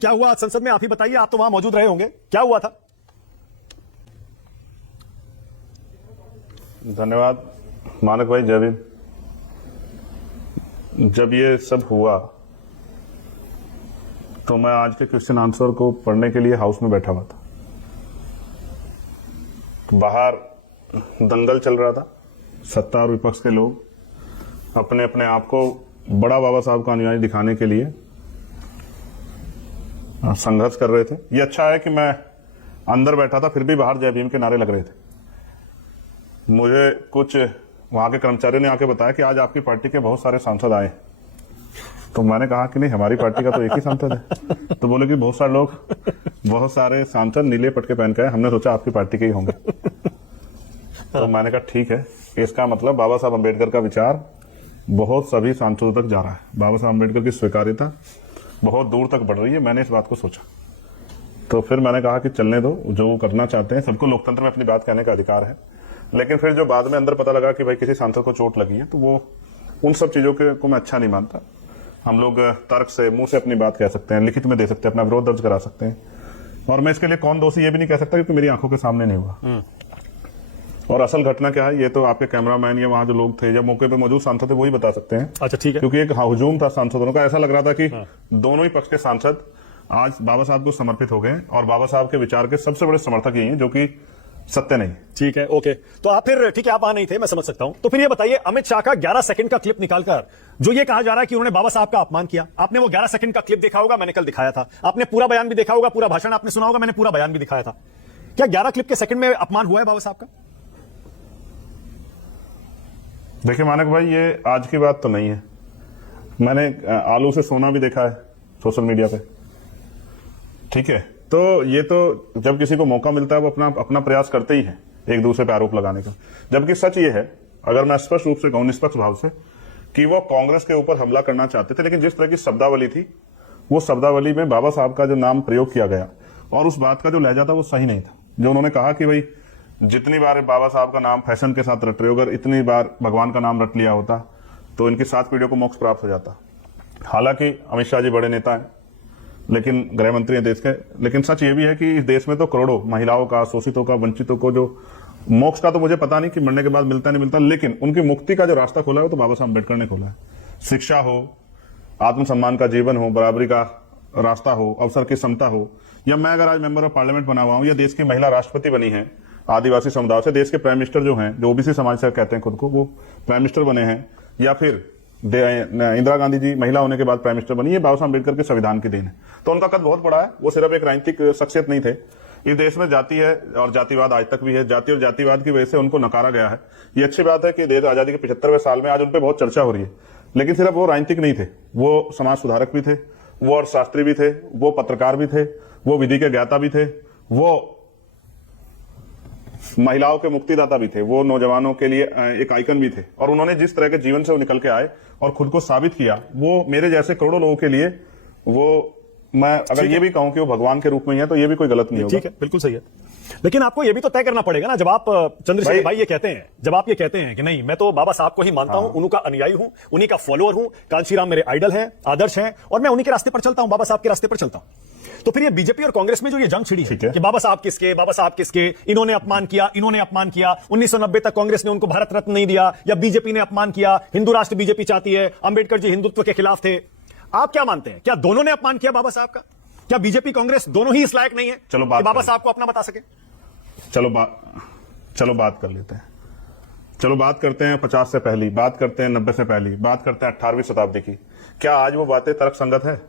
क्या हुआ आज संसद में, आप ही बताइए, आप तो वहां मौजूद रहे होंगे, क्या हुआ था? धन्यवाद मानक भाई, जय भीम। जब ये सब हुआ तो मैं आज के क्वेश्चन आंसर को पढ़ने के लिए हाउस में बैठा हुआ था। बाहर दंगल चल रहा था, सत्ता और विपक्ष के लोग अपने अपने आप को बड़ा बाबा साहब का अनुयायी दिखाने के लिए संघर्ष कर रहे थे। ये अच्छा है कि मैं अंदर बैठा था, फिर भी बाहर जय भीम के नारे लग रहे थे। मुझे कुछ वहां के कर्मचारियों ने आके बताया कि आज आपकी पार्टी के बहुत सारे सांसद आए। तो मैंने कहा कि नहीं, हमारी पार्टी का तो एक ही सांसद है। तो बोले कि बहुत सारे लोग, बहुत सारे सांसद नीले पटके पहन के आए, हमने सोचा आपकी पार्टी के ही होंगे। तो मैंने कहा ठीक है, इसका मतलब बाबा साहब अम्बेडकर का विचार बहुत सभी सांसदों तक जा रहा है, बाबा साहब अम्बेडकर की स्वीकार्यता बहुत दूर तक बढ़ रही है। मैंने इस बात को सोचा, तो फिर मैंने कहा कि चलने दो, जो करना चाहते हैं, सबको लोकतंत्र में अपनी बात कहने का अधिकार है। लेकिन फिर जो बाद में अंदर पता लगा कि भाई किसी सांसद को चोट लगी है, तो वो उन सब चीजों को मैं अच्छा नहीं मानता। हम लोग तर्क से, मुंह से अपनी बात कह सकते हैं, लिखित में दे सकते हैं, अपना विरोध दर्ज करा सकते हैं, और मैं इसके लिए कौन दोषी ये भी नहीं कह सकता क्योंकि मेरी आंखों के सामने नहीं हुआ। और असल घटना क्या है, ये तो आपके कैमरामैन या वहां जो लोग थे, जब मौके पे मौजूद सांसद थे, वही बता सकते हैं। अच्छा ठीक है। क्योंकि एक हुजूम था सांसदों का, ऐसा लग रहा था कि दोनों ही पक्ष के सांसद आज बाबा साहब को समर्पित हो गए और बाबा साहब के विचार के सबसे बड़े समर्थक यही हैं, जो कि सत्य नहीं। ठीक है, ओके। तो आप फिर, ठीक है, आप वहां नहीं थे, मैं समझ सकता हूं। तो फिर ये बताइए, अमित शाह का 11 सेकंड का क्लिप निकालकर जो ये कहा जा रहा है कि उन्होंने बाबा साहब का अपमान किया, आपने वो 11 सेकंड का क्लिप देखा होगा, मैंने कल दिखाया था। आपने पूरा बयान भी देखा होगा, पूरा भाषण आपने सुना होगा, मैंने पूरा बयान भी दिखाया था। क्या 11 क्लिप के सेकंड में अपमान हुआ है बाबा साहब का? देखिए मानक भाई, ये आज की बात तो नहीं है। मैंने आलू से सोना भी देखा है सोशल मीडिया पे, ठीक है। तो ये तो जब किसी को मौका मिलता है वो अपना प्रयास करते ही है एक दूसरे पे आरोप लगाने का। जबकि सच ये है, अगर मैं स्पष्ट रूप से कहूं, निष्पक्ष भाव से, कि वो कांग्रेस के ऊपर हमला करना चाहते थे, लेकिन जिस तरह की शब्दावली थी, वो शब्दावली में बाबा साहब का जो नाम प्रयोग किया गया और उस बात का जो लहजा था वो सही नहीं था। जो उन्होंने कहा कि भाई जितनी बार बाबा साहब का नाम फैशन के साथ रट रहे हो, अगर इतनी बार भगवान का नाम रट लिया होता तो इनकी 7 पीढ़ियों को मोक्ष प्राप्त हो जाता। हालांकि अमित शाह जी बड़े नेता हैं, लेकिन गृह मंत्री हैं देश के, लेकिन सच ये भी है कि इस देश में तो करोड़ों महिलाओं का, शोषितों का, वंचितों को जो मोक्ष का तो मुझे पता नहीं कि मरने के बाद मिलता नहीं मिलता, लेकिन उनकी मुक्ति का जो रास्ता खोला है वो तो बाबा साहब अम्बेडकर ने खोला है। शिक्षा हो, आत्मसम्मान का जीवन हो, बराबरी का रास्ता हो, अवसर की समता हो, या मैं अगर आज मेंबर ऑफ पार्लियामेंट बना हुआ हूं, या देश की महिला राष्ट्रपति बनी है आदिवासी समुदाय से, देश के प्राइम मिनिस्टर जो हैं, जो ओबीसी समाज से कहते हैं खुद को, वो प्राइम मिनिस्टर बने हैं, या फिर इंदिरा गांधी जी महिला होने के बाद प्राइम मिनिस्टर बनी, ये बाबा साहब अम्बेडकर के संविधान की देन है। तो उनका कद बहुत बड़ा है, वो सिर्फ एक राजनीतिक शख्सियत नहीं थे। इस देश में जाति है और जातिवाद आज तक भी है, जाति और जातिवाद की वजह से उनको नकारा गया है। ये अच्छी बात है कि देश आजादी के 75वें साल में आज उन पर बहुत चर्चा हो रही है, लेकिन सिर्फ वो राजनीतिक नहीं थे, वो समाज सुधारक भी थे, वो अर्थशास्त्री भी थे, वो पत्रकार भी थे, वो विधि के ज्ञाता भी थे, वो महिलाओं के मुक्तिदाता भी थे, वो नौजवानों के लिए एक आइकन भी थे। और उन्होंने जिस तरह के जीवन से वो निकल के आए और खुद को साबित किया, वो मेरे जैसे करोड़ों लोगों के लिए, वो मैं अगर ये भी कहूं कि वो भगवान के रूप में है तो ये भी कोई गलत नहीं होगा। ठीक है, बिल्कुल सही है। लेकिन आपको ये भी तो तय करना पड़ेगा ना, जब आप चंद्रशेखर भाई ये कहते हैं, जब आप ये कहते हैं कि नहीं, मैं तो बाबा साहब को ही मानता हूं, उन्हीं का अनुयायी हूं, उन्हीं का फॉलोअर हूं, कांशीराम मेरे आइडल हैं, आदर्श हैं, और मैं उन्हीं के रास्ते पर चलता हूं, बाबा साहब के रास्ते पर चलता हूं। तो फिर ये बीजेपी और कांग्रेस में जो ये जंग छिड़ी है कि बाबा साहब किसके, इन्होंने अपमान किया, इन्होंने अपमान किया, 1990 तक कांग्रेस ने उनको भारत रत्न नहीं दिया, या बीजेपी ने अपमान किया, हिंदू राष्ट्र बीजेपी चाहती है, अंबेडकर जी हिंदुत्व के खिलाफ थे। आप क्या मानते हैं, क्या दोनों ने अपमान किया बाबा साहब का? क्या बीजेपी कांग्रेस दोनों ही इस लायक नहीं है चलो कि बाबा साहब को अपना बता सके? चलो बात कर लेते हैं। चलो बात करते हैं 50 से पहली, बात करते हैं 90 से पहली, बात करते हैं 18वीं शताब्दी की। क्या आज वो बातें तर्क संगत है?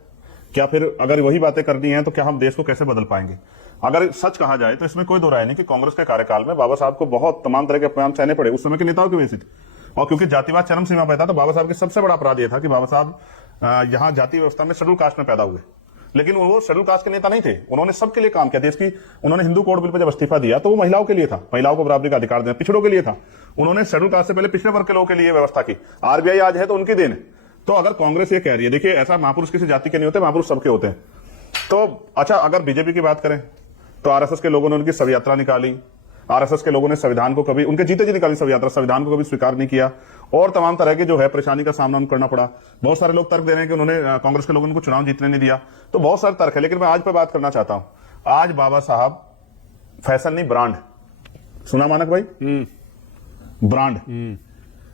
क्या फिर अगर वही बातें करनी है तो क्या हम देश को कैसे बदल पाएंगे? अगर सच कहा जाए तो इसमें कोई दो राय नहीं कि कांग्रेस के कार्यकाल में बाबा साहब को बहुत तमाम तरह के अपमान सहने पड़े, उस समय के नेताओं की वजह से। और क्योंकि जातिवाद चरम सीमा पर था, तो बाबा साहब के सबसे बड़ा अपराध यह था कि बाबा साहब यहाँ जाति व्यवस्था में शेड्यूल कास्ट में पैदा हुए, लेकिन वो शेड्यूल कास्ट के नेता नहीं थे। उन्होंने सबके लिए काम किया देश की। उन्होंने हिंदू कोड बिल पर जब इस्तीफा दिया तो वो महिलाओं के लिए था, महिलाओं को बराबरी का अधिकार देना, पिछड़ों के लिए था। उन्होंने शेड्यूल कास्ट से पहले पिछड़े वर्ग के लोगों के लिए व्यवस्था की। आरबीआई आज है तो उनकी देन है। तो अगर कांग्रेस ये कह रही है, देखिए ऐसा महापुरुष किसी जाति के नहीं होते, महापुरुष सबके होते हैं। तो अच्छा, अगर बीजेपी की बात करें तो आरएसएस के लोगों ने उनकी शव यात्रा निकाली, आरएसएस के लोगों ने संविधान को कभी, उनके जीते जी निकाली शव यात्रा, संविधान को कभी स्वीकार नहीं किया और तमाम तरह की जो है परेशानी का सामना उनको करना पड़ा। बहुत सारे लोग तर्क दे रहे हैं कि उन्होंने कांग्रेस के लोगों ने उनको चुनाव जीतने नहीं दिया, तो बहुत सारे तर्क है। लेकिन मैं आज पे बात करना चाहता हूं। आज बाबा साहब फैशन नहीं, ब्रांड, सुना मानक भाई? ब्रांड,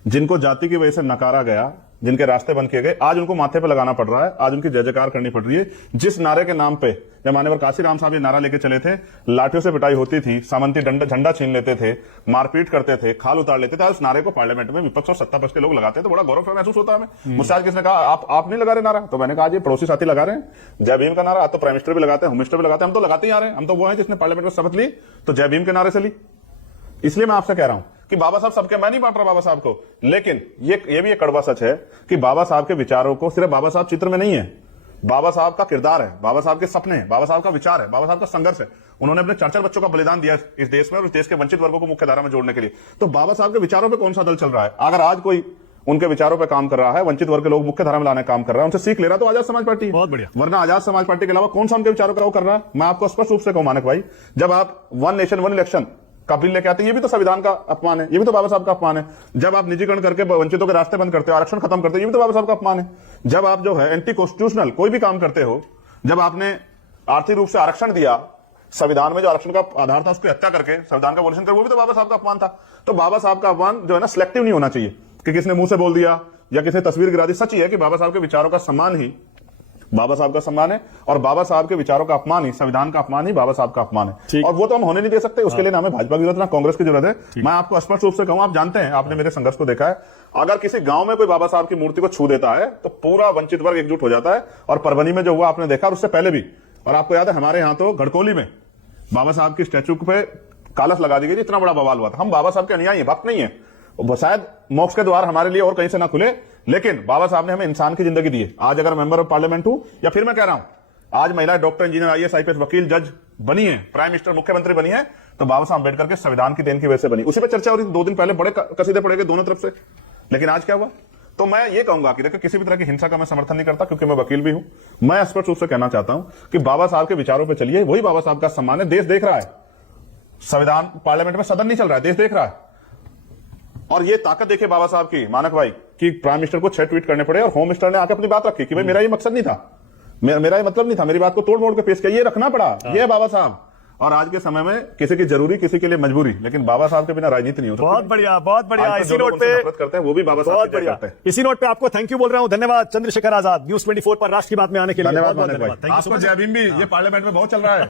जिनको जाति की वजह से नकारा गया, जिनके रास्ते बंद किए गए, आज उनको माथे पे लगाना पड़ रहा है, आज उनकी जय जयकार करनी पड़ रही है। जिस नारे के नाम पे जब मान्यवर काशीराम साहब ये नारा लेके चले थे, लाठियों से पिटाई होती थी, सामंती झंडा छीन लेते थे, मारपीट करते थे, खाल उतार लेते थे, आज उस नारे को पार्लियामेंट में विपक्ष और सत्ता पक्ष के लोग लगाते हैं, तो बड़ा गौरव महसूस होता है हमें। मुझसे आज किसने कहा आप नहीं लगा रहे नारा, तो मैंने कहा ये पड़ोसी साथी लगा रहे हैं जय भीम का नारा। आज तो प्राइम मिनिस्टर भी लगाते हैं, होम मिनिस्टर भी लगाते हैं, हम तो लगाते ही आ रहे हैं। हम तो वो हैं जिसने पार्लियामेंट में शपथ ली तो जय भीम के नारे से ली। इसलिए मैं आपसे कह रहा हूं कि बाबा साहब सबके, मैं नहीं बांट रहा बाबा साहब को, लेकिन ये भी एक कड़वा सच है कि बाबा साहब के विचारों को सिर्फ बाबा साहब चित्र में नहीं है, बाबा साहब का किरदार है, बाबा साहब के सपने हैं, बाबा साहब का विचार है, बाबा साहब का संघर्ष है। उन्होंने अपने 4-4 बच्चों का बलिदान दिया इस देश में और इस देश के वंचित वर्गों को मुख्य धारा में जोड़ने के लिए। तो बाबा साहब के विचारों पर कौन सा दल चल रहा है? अगर आज कोई उनके विचारों पर काम कर रहा है, वंचित वर्ग के लोग मुख्य धारा में लाने का काम कर रहा है, उनसे सीख ले रहा तो आजाद समाज पार्टी है। बहुत बढ़िया। वरना आजाद समाज पार्टी के अलावा कौन सा उनके विचारों का वो कर रहा है? मैं आपको स्पष्ट रूप से कहूं मानक भाई, जब आप वन नेशन वन इलेक्शन का बिल लेके आते हैं, ये भी तो संविधान का अपमान है, ये भी तो बाबा साहब का अपमान है। जब आप निजीकरण करके वंचितों के रास्ते बंद करते हो, आरक्षण खत्म करते हो, ये भी तो बाबा साहब का अपमान है। जब आप जो है एंटी कॉन्स्टिट्यूशनल कोई भी काम करते हो, जब आपने आर्थिक रूप से आरक्षण दिया, संविधान में जो आरक्षण का आधार था उसकी हत्या करके संविधान का वोल्यूशन कर, वो भी तो बाबा साहब का अपमान था। तो बाबा साहब का अपमान जो है ना सिलेक्टिव नहीं होना चाहिए कि किसने मुंह से बोल दिया या किसी तस्वीर गिरा दी। सच ही है कि बाबा साहब के विचारों का सम्मान ही बाबा साहब का सम्मान है और बाबा साहब के विचारों का अपमान ही, संविधान का अपमान ही बाबा साहब का अपमान है। और वो तो हम होने नहीं दे सकते। उसके लिए ना हमें भाजपा की जरूरत ना कांग्रेस की जरूरत है। मैं आपको स्पष्ट रूप से कहूं, आप जानते हैं, आपने मेरे संघर्ष को देखा है, अगर किसी गांव में कोई बाबा साहब की मूर्ति को छू देता है तो पूरा वंचित वर्ग एकजुट हो जाता है। और परभनी में जो हुआ आपने देखा, और उससे पहले भी, और आपको याद है हमारे यहां तो गढ़कोली में बाबा साहब की स्टैचू पे कालस लगा दी गई थी, इतना बड़ा बवाल हुआ था। हम बाबा साहब के अनुयायी, भक्त नहीं है। शायद मोक्ष के द्वार हमारे लिए और कहीं से ना खुले, लेकिन बाबा साहब ने हमें इंसान की जिंदगी दी है। आज अगर मेंबर ऑफ पार्लियामेंट हूं, या फिर मैं कह रहा हूं आज महिला डॉक्टर, इंजीनियर, आईएएस, आईपीएस, वकील, जज बनी है, प्राइम मिनिस्टर, मुख्यमंत्री बनी है, तो बाबा साहब अम्बेडकर के संविधान की देन की वजह से बनी। उसी पर चर्चा हो रही थी 2 दिन पहले, बड़े कसीदे पड़े गए दोनों तरफ से। लेकिन आज क्या हुआ? तो मैं ये कहूंगा कि देखो, किसी भी तरह की हिंसा का मैं समर्थन नहीं करता, क्योंकि मैं वकील भी हूं। मैं स्पष्ट रूप से कहना चाहता हूं कि बाबा साहब के विचारों पर चलिए, वही बाबा साहब का सम्मान है। देश देख रहा है, संविधान पार्लियामेंट में सदन नहीं चल रहा है, देश देख रहा है। और ये ताकत देखिए बाबा साहब की, मानक भाई, कि प्राइम मिनिस्टर को 6 ट्वीट करने पड़े और होम मिनिस्टर ने आके अपनी बात रखी कि भाई मेरा ये मकसद नहीं था, मेरा ये मतलब नहीं था, मेरी बात को तोड़ मोड़ के पेश किया, ये रखना पड़ा। ये बाबा साहब। और आज के समय में किसी की जरूरी, किसी के लिए मजबूरी, लेकिन बाबा साहब के बिना राजनीति नहीं हो सकती। बहुत बढ़िया, बहुत बढ़िया। इसी नोट पे नफरत करते हैं वो भी बाबा साहब करते हैं। इसी नोट पे आपको थैंक यू बोल रहा हूं। धन्यवाद चंद्रशेखर आजाद, न्यूज़ 24 पर राष्ट्र की बात में आने के लिए। धन्यवाद मानक भाई। आपको जय भीम भी ये पार्लियामेंट में बहुत चल रहा है।